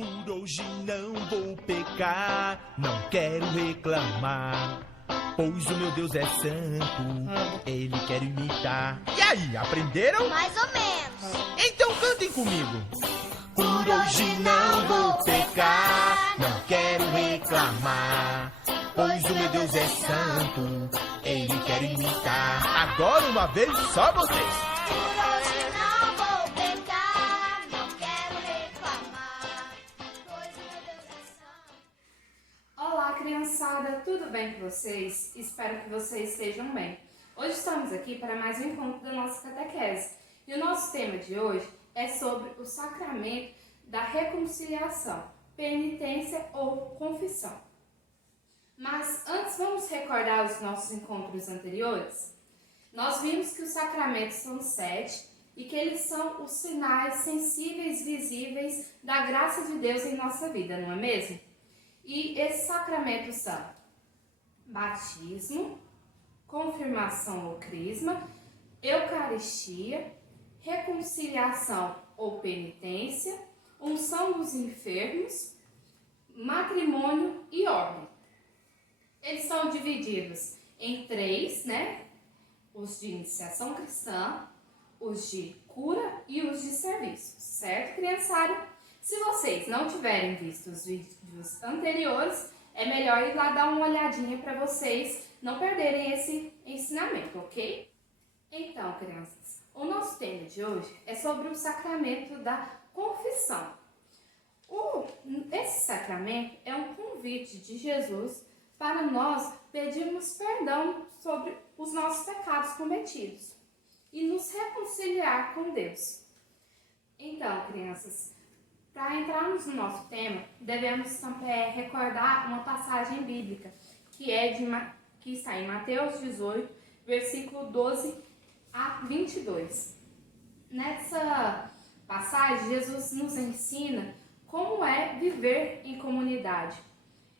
Por hoje não vou pecar, não quero reclamar, pois o meu Deus é santo, ele quer imitar. E aí, aprenderam? Mais ou menos. Então cantem comigo. Por hoje não vou pecar, não quero reclamar, pois o meu Deus é santo, ele quer imitar. Agora uma vez, só vocês. Olá, criançada, tudo bem com vocês? Espero que vocês estejam bem. Hoje estamos aqui para mais um encontro da nossa catequese. E o nosso tema de hoje é sobre o sacramento da reconciliação, penitência ou confissão. Mas antes vamos recordar os nossos encontros anteriores? Nós vimos que os sacramentos são 7 e que eles são os sinais sensíveis, visíveis da graça de Deus em nossa vida, não é mesmo? E esses sacramentos são batismo, confirmação ou crisma, eucaristia, reconciliação ou penitência, unção dos enfermos, matrimônio e ordem. Eles são divididos em 3, né? Os de iniciação cristã, os de cura e os de serviço, certo, criançada? Se vocês não tiverem visto os vídeos anteriores, é melhor ir lá dar uma olhadinha para vocês não perderem esse ensinamento, ok? Então, crianças, o nosso tema de hoje é sobre o sacramento da confissão. Esse sacramento é um convite de Jesus para nós pedirmos perdão sobre os nossos pecados cometidos e nos reconciliar com Deus. Então, crianças, para entrarmos no nosso tema, devemos recordar uma passagem bíblica que está em Mateus 18, versículo 12 a 22. Nessa passagem, Jesus nos ensina como é viver em comunidade.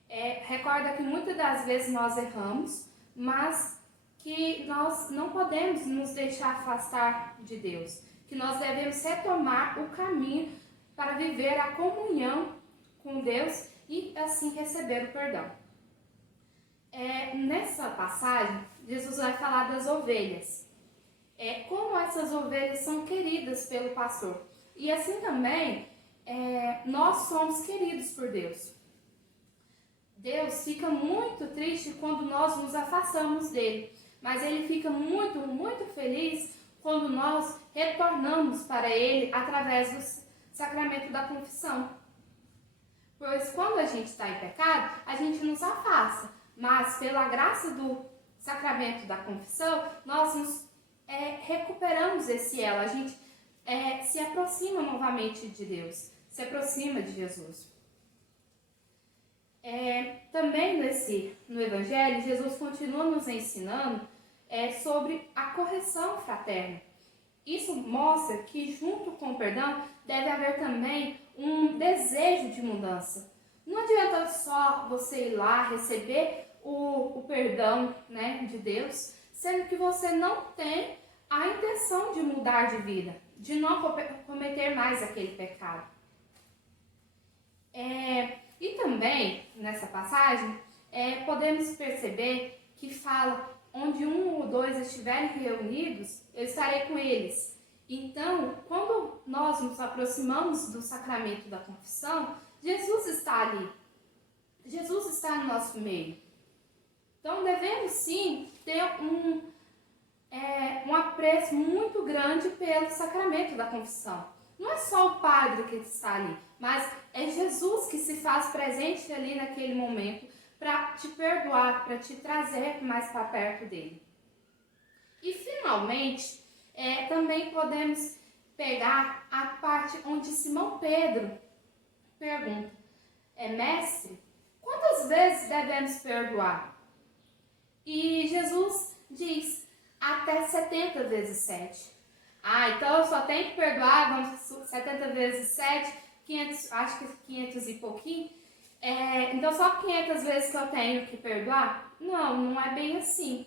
Recorda que muitas das vezes nós erramos, mas que nós não podemos nos deixar afastar de Deus, que nós devemos retomar o caminho para viver a comunhão com Deus e assim receber o perdão. Nessa passagem, Jesus vai falar das ovelhas. Como essas ovelhas são queridas pelo pastor. E assim também, nós somos queridos por Deus. Deus fica muito triste quando nós nos afastamos dele, mas ele fica muito, muito feliz quando nós retornamos para ele através do sacramento da confissão. Pois quando a gente está em pecado, a gente nos afasta, mas pela graça do sacramento da confissão, nós nos recuperamos esse elo, a gente se aproxima novamente de Deus, se aproxima de Jesus. Também no Evangelho, Jesus continua nos ensinando sobre a correção fraterna. Isso mostra que junto com o perdão deve haver também um desejo de mudança. Não adianta só você ir lá receber o perdão, né, de Deus, sendo que você não tem a intenção de mudar de vida, de não cometer mais aquele pecado. E também, nessa passagem, podemos perceber que fala: onde um ou dois estiverem reunidos, eu estarei com eles. Então, quando nós nos aproximamos do sacramento da confissão, Jesus está ali. Jesus está no nosso meio. Então, devemos sim ter um apreço muito grande pelo sacramento da confissão. Não é só o padre que está ali, mas é Jesus que se faz presente ali naquele momento para te perdoar, para te trazer mais para perto dele. E finalmente, também podemos pegar a parte onde Simão Pedro pergunta: mestre, quantas vezes devemos perdoar? E Jesus diz: até 70 vezes 7. Então eu só tenho que perdoar, 70 vezes 7, 500, acho que 500 e pouquinho. Então só 500 vezes que eu tenho que perdoar? Não é bem assim.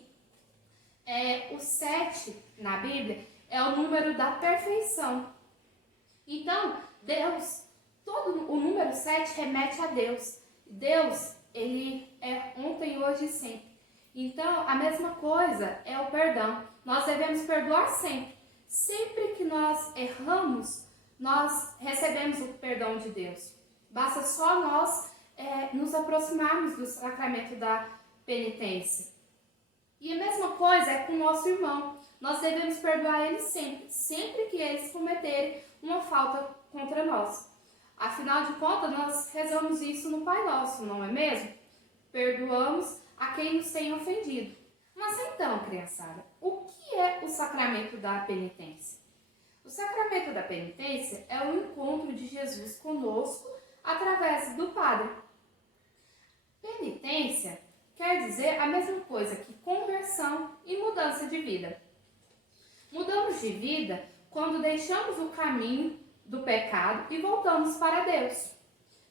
O 7 na Bíblia é o número da perfeição. Então, Deus, todo o número 17 remete a Deus. Deus, ele é ontem, hoje e sempre. Então, a mesma coisa é o perdão. Nós devemos perdoar sempre. Sempre que nós erramos, nós recebemos o perdão de Deus. Basta só nós nos aproximarmos do sacramento da penitência. E a mesma coisa é com o nosso irmão. Nós devemos perdoar eles sempre, sempre que eles cometerem uma falta contra nós. Afinal de contas, nós rezamos isso no Pai Nosso, não é mesmo? Perdoamos a quem nos tem ofendido. Mas então, criançada, o que é o sacramento da penitência? O sacramento da penitência é o encontro de Jesus conosco através do Padre. Penitência quer dizer a mesma coisa que conversão e mudança de vida. Mudamos de vida quando deixamos o caminho do pecado e voltamos para Deus,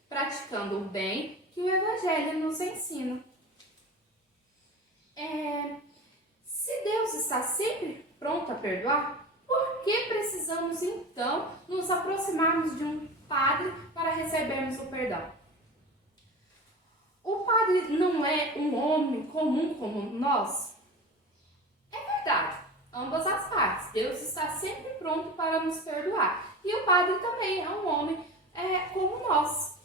praticando o bem que o Evangelho nos ensina. Se Deus está sempre pronto a perdoar, por que precisamos então nos aproximarmos de um padre para recebermos o perdão? O padre não é um homem comum como nós? É verdade, ambas as partes. Deus está sempre pronto para nos perdoar. E o padre também é um homem como nós.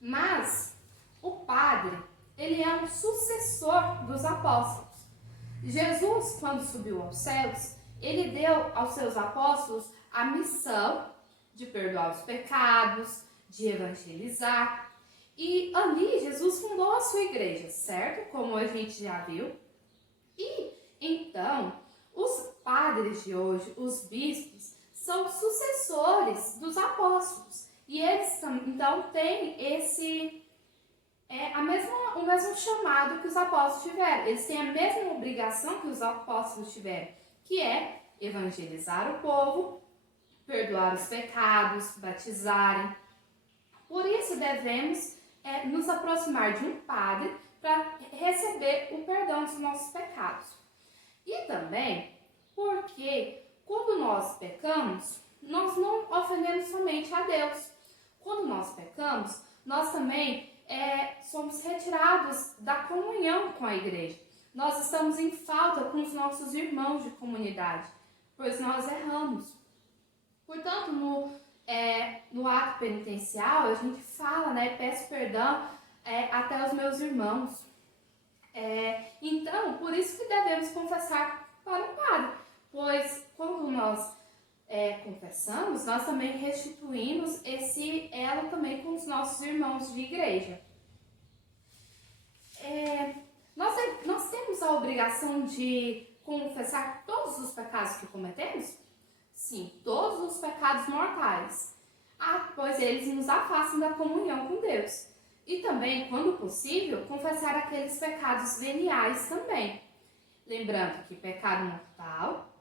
Mas o padre, ele é um sucessor dos apóstolos. Jesus, quando subiu aos céus, ele deu aos seus apóstolos a missão de perdoar os pecados, de evangelizar. E ali Jesus fundou a sua igreja, certo? Como a gente já viu. E então, os padres de hoje, os bispos, são sucessores dos apóstolos. E eles então têm o mesmo chamado que os apóstolos tiveram. Eles têm a mesma obrigação que os apóstolos tiveram, que é evangelizar o povo, perdoar os pecados, batizarem. Por isso devemos nos aproximar de um padre para receber o perdão dos nossos pecados. E também porque quando nós pecamos, nós não ofendemos somente a Deus. Quando nós pecamos, nós também somos retirados da comunhão com a igreja. Nós estamos em falta com os nossos irmãos de comunidade, pois nós erramos. Portanto, no ato penitencial, a gente fala, peço perdão até aos meus irmãos. Então, por isso que devemos confessar para o padre, pois quando nós confessamos, nós também restituímos esse elo também com os nossos irmãos de igreja. Nós temos a obrigação de confessar todos os pecados que cometemos? Sim, todos os pecados mortais, pois eles nos afastam da comunhão com Deus. E também, quando possível, confessar aqueles pecados veniais também. Lembrando que pecado mortal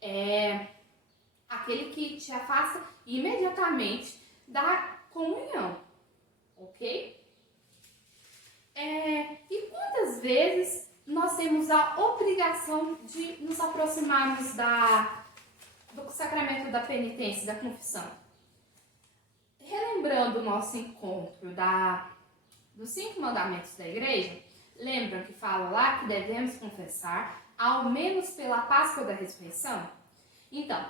é aquele que te afasta imediatamente da comunhão, ok? E quantas vezes nós temos a obrigação de nos aproximarmos do sacramento da penitência, da confissão? Relembrando o nosso encontro dos 5 mandamentos da igreja, lembram que fala lá que devemos confessar ao menos pela Páscoa da ressurreição? Então,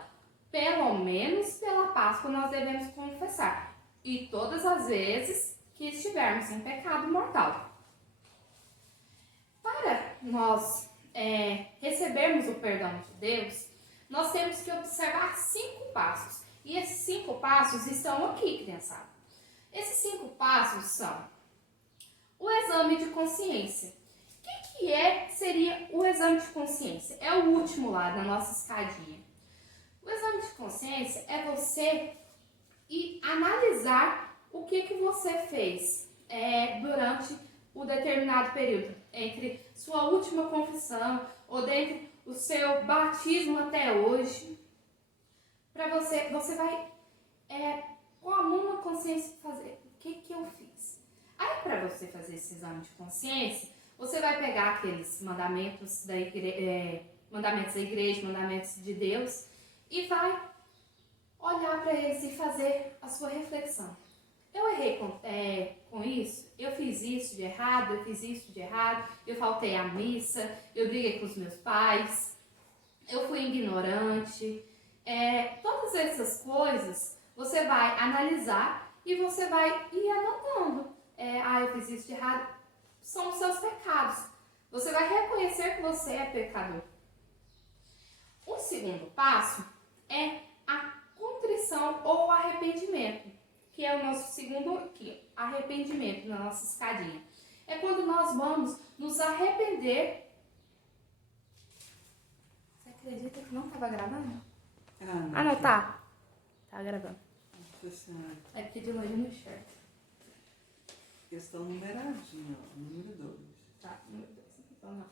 pelo menos pela Páscoa nós devemos confessar, e todas as vezes que estivermos em pecado mortal. Para nós recebermos o perdão de Deus, nós temos que observar 5 passos. E esses 5 passos estão aqui, criançada. Esses 5 passos são o exame de consciência. O que seria o exame de consciência? É o último lá da nossa escadinha. O exame de consciência é você ir analisar o que você fez durante o determinado período, entre sua última confissão ou dentre o seu batismo até hoje. Para você vai com a mão na consciência fazer o que eu fiz. Aí, para você fazer esse exame de consciência, você vai pegar aqueles mandamentos da igreja, mandamentos de Deus, e vai olhar para eles e fazer a sua reflexão. Eu errei com isso, eu fiz isso de errado, eu faltei à missa, eu briguei com os meus pais, eu fui ignorante. Todas essas coisas você vai analisar e você vai ir anotando. Eu fiz isso de errado. São os seus pecados. Você vai reconhecer que você é pecador. O segundo passo é a contrição ou arrependimento, que é o nosso segundo aqui, arrependimento na nossa escadinha. É quando nós vamos nos arrepender. Você acredita que não estava gravando? Não, tá. Tá gravando. É porque de longe não enxerga. Questão numeradinha, ó, número 2. Tá, número 2. Então não.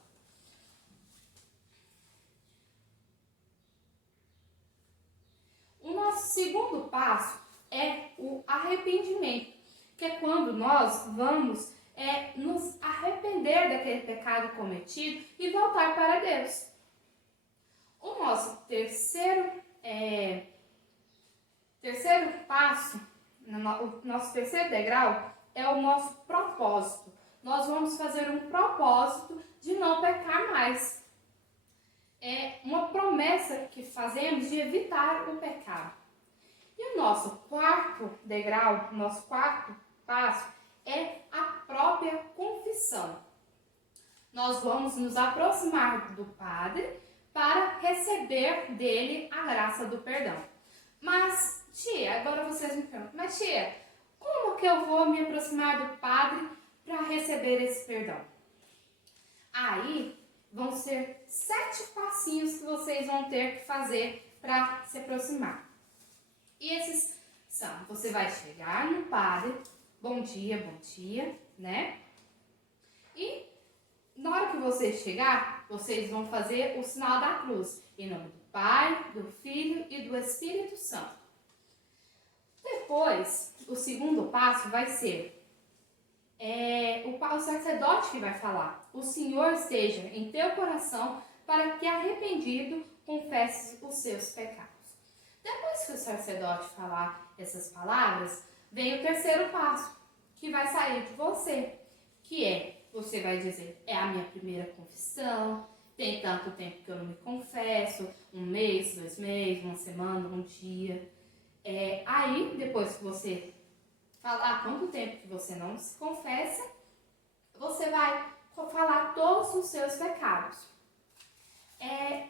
O nosso segundo passo é o arrependimento, que é quando nós vamos nos arrepender daquele pecado cometido e voltar para Deus. O nosso terceiro passo, o nosso terceiro degrau é o nosso propósito. Nós vamos fazer um propósito de não pecar mais. É uma promessa que fazemos de evitar o pecado. E o nosso quarto degrau, nosso quarto passo, é a própria confissão. Nós vamos nos aproximar do Padre para receber dele a graça do perdão. Mas, tia, agora vocês me perguntam, mas tia, como que eu vou me aproximar do Padre para receber esse perdão? Aí vão ser 7 passinhos que vocês vão ter que fazer para se aproximar. E esses são, você vai chegar no Padre, bom dia, né? E na hora que você chegar, vocês vão fazer o sinal da cruz, em nome do Pai, do Filho e do Espírito Santo. Depois, o segundo passo vai ser o sacerdote que vai falar: o Senhor esteja em teu coração para que arrependido confesses os seus pecados. Depois que o sacerdote falar essas palavras, vem o terceiro passo, que vai sair de você, que você vai dizer: é a minha primeira confissão, tem tanto tempo que eu não me confesso, 1 mês, 2 meses, 1 semana, 1 dia. Aí, depois que você falar quanto tempo que você não se confessa, você vai falar todos os seus pecados.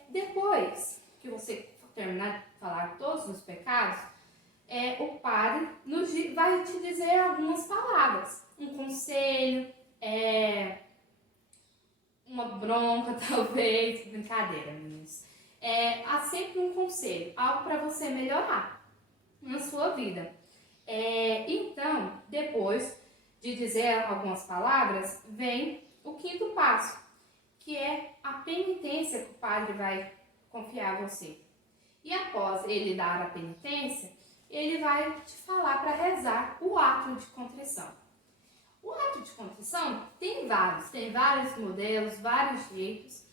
Depois que você terminar de falar todos os pecados, o padre vai te dizer algumas palavras, um conselho, uma bronca talvez, brincadeira, meninos. Há sempre um conselho, algo para você melhorar na sua vida. Então, depois de dizer algumas palavras, vem o quinto passo, que é a penitência que o padre vai confiar a você. E após ele dar a penitência, ele vai te falar para rezar o ato de contrição. O ato de contrição tem vários modelos, vários jeitos,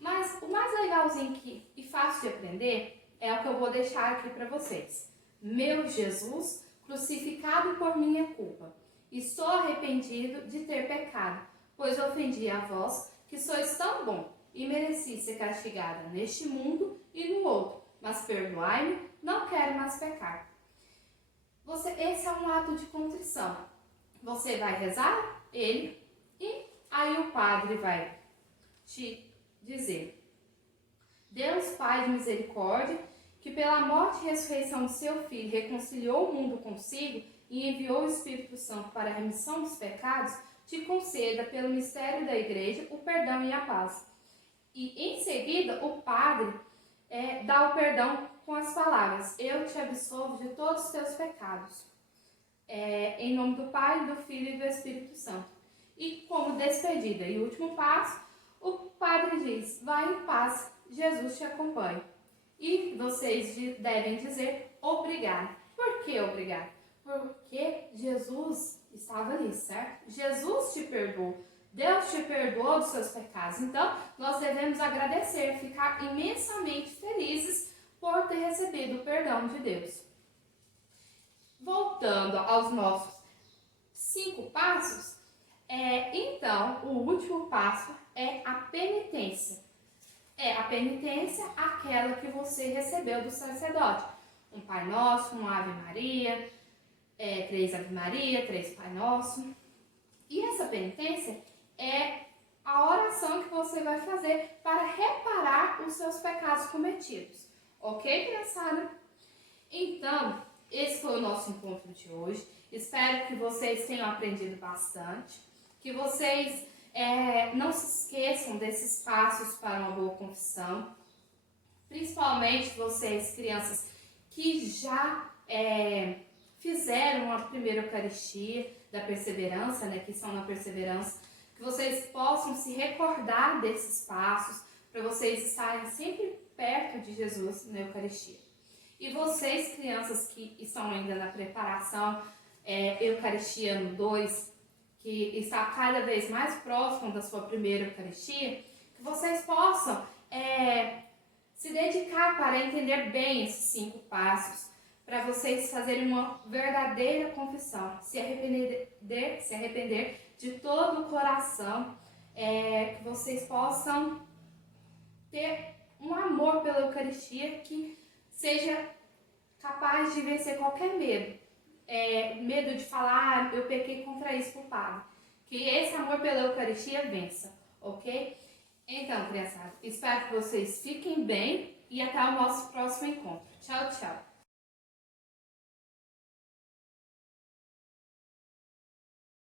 mas o mais legalzinho e fácil de aprender é o que eu vou deixar aqui para vocês. Meu Jesus, crucificado por minha culpa, estou arrependido de ter pecado, pois ofendi a vós, que sois tão bom, e mereci ser castigada neste mundo e no outro, mas perdoai-me, não quero mais pecar. Esse é um ato de contrição. Você vai rezar ele e aí o padre vai te dizer: Deus Pai de misericórdia, que pela morte e ressurreição de seu Filho reconciliou o mundo consigo e enviou o Espírito Santo para a remissão dos pecados, te conceda, pelo mistério da Igreja, o perdão e a paz. E em seguida, o padre dá o perdão com as palavras: eu te absolvo de todos os teus pecados. Em nome do Pai, do Filho e do Espírito Santo. E como despedida e último passo, o padre diz: vai em paz, Jesus te acompanhe. E vocês devem dizer obrigado. Por que obrigado? Porque Jesus estava ali, certo? Jesus te perdoou. Deus te perdoou dos seus pecados. Então, nós devemos agradecer, ficar imensamente felizes por ter recebido o perdão de Deus. Voltando aos nossos 5 passos, então o último passo é a penitência. A penitência aquela que você recebeu do sacerdote. Um Pai Nosso, um Ave Maria, 3 Ave Maria, 3 Pai Nosso. E essa penitência é a oração que você vai fazer para reparar os seus pecados cometidos. Ok, criançada? Então, esse foi o nosso encontro de hoje. Espero que vocês tenham aprendido bastante, que vocês não se esqueçam desses passos para uma boa confissão, principalmente vocês, crianças, que já fizeram a primeira Eucaristia da perseverança, né, que estão na perseverança, que vocês possam se recordar desses passos, para vocês estarem sempre perto de Jesus na Eucaristia. E vocês, crianças que estão ainda na preparação, Eucaristia no 2, que está cada vez mais próximo da sua primeira Eucaristia, que vocês possam se dedicar para entender bem esses 5 passos, para vocês fazerem uma verdadeira confissão, se arrepender de todo o coração, que vocês possam ter um amor pela Eucaristia que seja capaz de vencer qualquer medo. Medo de falar, eu pequei contra isso pro padre. Que esse amor pela Eucaristia vença, ok? Então, criançada, espero que vocês fiquem bem e até o nosso próximo encontro. Tchau, tchau!